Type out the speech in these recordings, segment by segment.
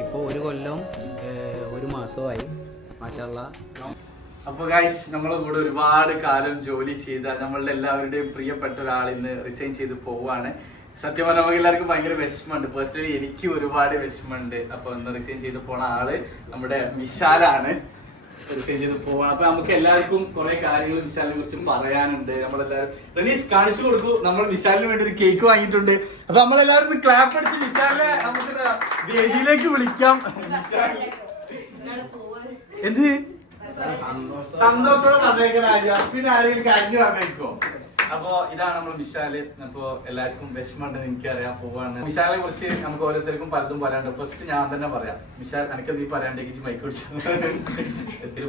ഇപ്പോൾ 1 കൊല്ലം 1 മാസമായി. മാഷാഅല്ലാഹ്. അപ്പോൾ ഗൈസ്, നമ്മളെ കൂടെ ഒരുപാട് കാലം ജോലി ചെയ്ത നമ്മളുടെ എല്ലാവരുടെയും പ്രിയപ്പെട്ട ഒരാൾ ഇന്ന് റിസൈൻ ചെയ്ത് പോവാണ്. സത്യം പറഞ്ഞാൽ നമുക്ക് എല്ലാവർക്കും ഭയങ്കര വിഷമമുണ്ട്. പേഴ്സണലി എനിക്ക് ഒരുപാട് വിഷമമുണ്ട്. അപ്പോൾ ഇന്ന് റിസൈൻ ചെയ്ത് പോണ ആള് നമ്മുടെ വിശാലാണ്. റിസൈൻ ചെയ്ത് പോവാണ്. അപ്പൊ നമുക്ക് എല്ലാവർക്കും കുറെ കാര്യങ്ങൾ വിശാലിനെ കുറിച്ച് പറയാനുണ്ട്. നമ്മളെല്ലാവരും റനീസ് കാണിച്ചു കൊടുക്കൂ. നമ്മൾ വിശാലിന് വേണ്ടി ഒരു കേക്ക് വാങ്ങിയിട്ടുണ്ട്. അപ്പൊ നമ്മളെല്ലാവരും ക്ലാപ്പ് അടിച്ച് വിശാലിനെ നമുക്ക് വേദിയിലേക്ക് വിളിക്കാം. എന്ത് സന്തോഷത്തോടെ പറഞ്ഞേക്കാൻ പിന്നെ ആരെങ്കിലും കാര്യം പറഞ്ഞേക്കോ. അപ്പൊ ഇതാണ് നമ്മൾ വിശാല്. അപ്പൊ എല്ലാവർക്കും വിഷമമുണ്ടെന്ന് എനിക്കറിയാം. പോവാണ്. വിശാലിനെ കുറിച്ച് നമുക്ക് ഓരോരുത്തർക്കും പലതും പറയാനുണ്ട്. ഫസ്റ്റ് ഞാൻ തന്നെ പറയാം. വിശാൽ എനിക്ക് നീ പറയാണ്ടെങ്കിൽ മൈക്ക് പിടിച്ചു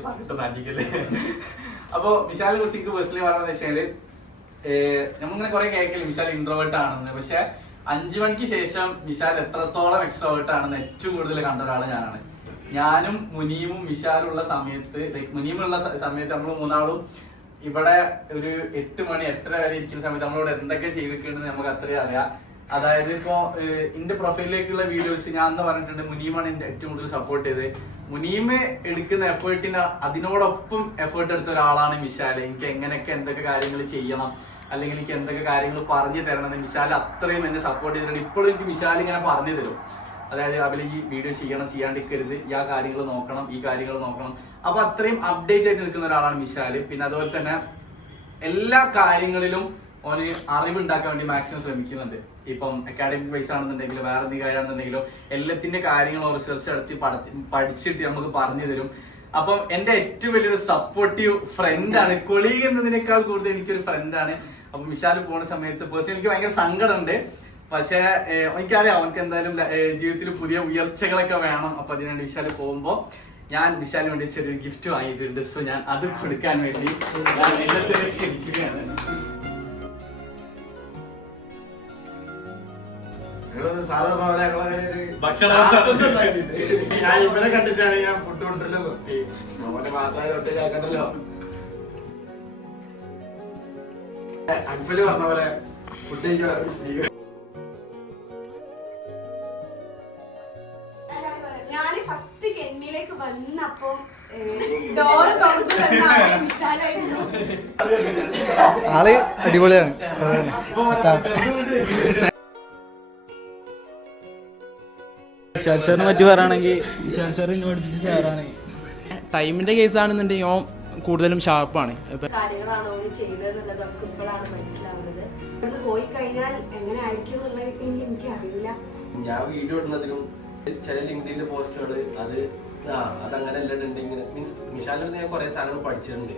പറഞ്ഞിട്ട് നാട്ടിക്കല്ലേ. അപ്പൊ വിശാലിനെ കുറിച്ച് എനിക്ക് പേഴ്സണലി പറയാന്ന് വെച്ചാല്, നമ്മളിങ്ങനെ കുറെ കേൾക്കല്ലേ വിശാൽ ഇൻട്രോവേർട്ട് ആണെന്ന്. പക്ഷെ 5 മണിക്ക് ശേഷം വിശാൽ എത്രത്തോളം എക്സ്ട്രോവേർട്ട് ആണെന്ന് ഏറ്റവും കൂടുതൽ കണ്ട ഒരാള് ഞാനാണ്. ഞാനും മുനീമും വിശാലുള്ള സമയത്ത്, മുനീമുള്ള സമയത്ത് നമ്മൾ 3 ഇവിടെ ഒരു 8 മണി 8:30 വരെ ഇരിക്കുന്ന സമയത്ത് നമ്മളോട് എന്തൊക്കെ ചെയ്തിട്ടുണ്ടെന്ന് നമുക്ക് അത്രയും അറിയാം. അതായത് ഇപ്പോ എന്റെ പ്രൊഫൈലിലേക്കുള്ള വീഡിയോസ് ഞാൻ അന്ന് പറഞ്ഞിട്ടുണ്ട്, മുനീമാണ് എന്റെ ഏറ്റവും കൂടുതൽ സപ്പോർട്ട് ചെയ്ത്. മുനീമ് എടുക്കുന്ന എഫേർട്ടിന് അതിനോടൊപ്പം എഫേർട്ട് എടുത്ത ഒരാളാണ് വിശാൽ. എനിക്ക് എങ്ങനെയൊക്കെ എന്തൊക്കെ കാര്യങ്ങൾ ചെയ്യണം, അല്ലെങ്കിൽ എനിക്ക് എന്തൊക്കെ കാര്യങ്ങൾ പറഞ്ഞു തരണം എന്ന് വിശാൽ അത്രയും എന്നെ സപ്പോർട്ട് ചെയ്തിട്ടുണ്ട്. ഇപ്പോഴും എനിക്ക് വിശാൽ ഇങ്ങനെ പറഞ്ഞു തരും. അതായത് അവര് ഈ വീഡിയോ ചെയ്യണം, ചെയ്യാണ്ടിരിക്കരുത്, ഈ കാര്യങ്ങൾ നോക്കണം, ഈ കാര്യങ്ങൾ നോക്കണം. അപ്പൊ അത്രയും അപ്ഡേറ്റ് ആയിട്ട് നിൽക്കുന്ന ഒരാളാണ് വിശാല്. പിന്നെ അതുപോലെ തന്നെ എല്ലാ കാര്യങ്ങളിലും ഓന് അറിവുണ്ടാക്കാൻ വേണ്ടി മാക്സിമം ശ്രമിക്കുന്നുണ്ട്. ഇപ്പം അക്കാഡമിക് വൈസ് ആണെന്നുണ്ടെങ്കിലും വേറെ എന്തെങ്കിലും കാര്യമാണെന്നുണ്ടെങ്കിലും എല്ലാത്തിന്റെ കാര്യങ്ങൾ റിസർച്ച് നടത്തി പഠിച്ചിട്ട് നമുക്ക് പറഞ്ഞു തരും. അപ്പം എന്റെ ഏറ്റവും വലിയൊരു സപ്പോർട്ടീവ് ഫ്രണ്ടാണ്. കൊളീഗ് എന്നതിനേക്കാൾ കൂടുതൽ എനിക്കൊരു ഫ്രണ്ടാണ്. അപ്പൊ വിശാല് പോണ സമയത്ത് പേഴ്സണലി എനിക്ക് ഭയങ്കര സങ്കടമുണ്ട്. പക്ഷെ എനിക്കറിയാം അവർക്ക് എന്തായാലും ജീവിതത്തിൽ പുതിയ ഉയർച്ചകളൊക്കെ വേണം. അപ്പൊ അതിനുവേണ്ടി വിശാല് പോകുമ്പോ ഞാൻ വിശാലിന് വേണ്ടി ചെറിയൊരു ഗിഫ്റ്റ് വാങ്ങിയിട്ടുണ്ട്. സോ ഞാൻ അത് കൊടുക്കാൻ വേണ്ടി ക്ഷണിക്കുകയാണ്. ഞാൻ ഇവരെ കണ്ടിട്ടാണ് ഞാൻ ഫുഡ് കൊണ്ടല്ലോ നിർത്തി. മോനെ മാത്രമേ ഒറ്റ കേൾക്കണ്ടല്ലോ. അൻഫല് പറഞ്ഞ പോലെ ഫുഡ് ഞാൻ ഫസ്റ്റ് കെന്നിലേക്ക് വന്നപ്പോ ഡോർ ആള് അടിപൊളിയാണ്. വിശാൽ സാറിനെ പറ്റി പറയുകയാണെങ്കിൽ വിശാൽ സാർ പഠിപ്പിച്ച സാറാണ്. ടൈമിന്റെ കേസ് ആണെന്നുണ്ടെങ്കിൽ ഓൻ കൂടുതലും ഷാർപ്പാണ്. കാര്യങ്ങളാണോ ചെയ്തതെന്നുള്ളത് നമുക്ക് ഇപ്പോഴാണ് മനസ്സിലാവുന്നത്. ഇവിടുന്ന് പോയി കഴിഞ്ഞാൽ എങ്ങനെ ആയിരിക്കും എന്നുള്ളത് എനിക്ക് അറിയില്ല. ഞാൻ വീഡിയോ ഇടുന്നതിലും ചില ലിങ്ക്ഡിന്റെ പോസ്റ്റുകൾ അതങ്ങനെ അല്ലാണ്ട് ഇങ്ങനെ മീൻസ് വിശാലിന്റെ ഞാൻ കുറെ സാധനങ്ങൾ പഠിച്ചിട്ടുണ്ട്.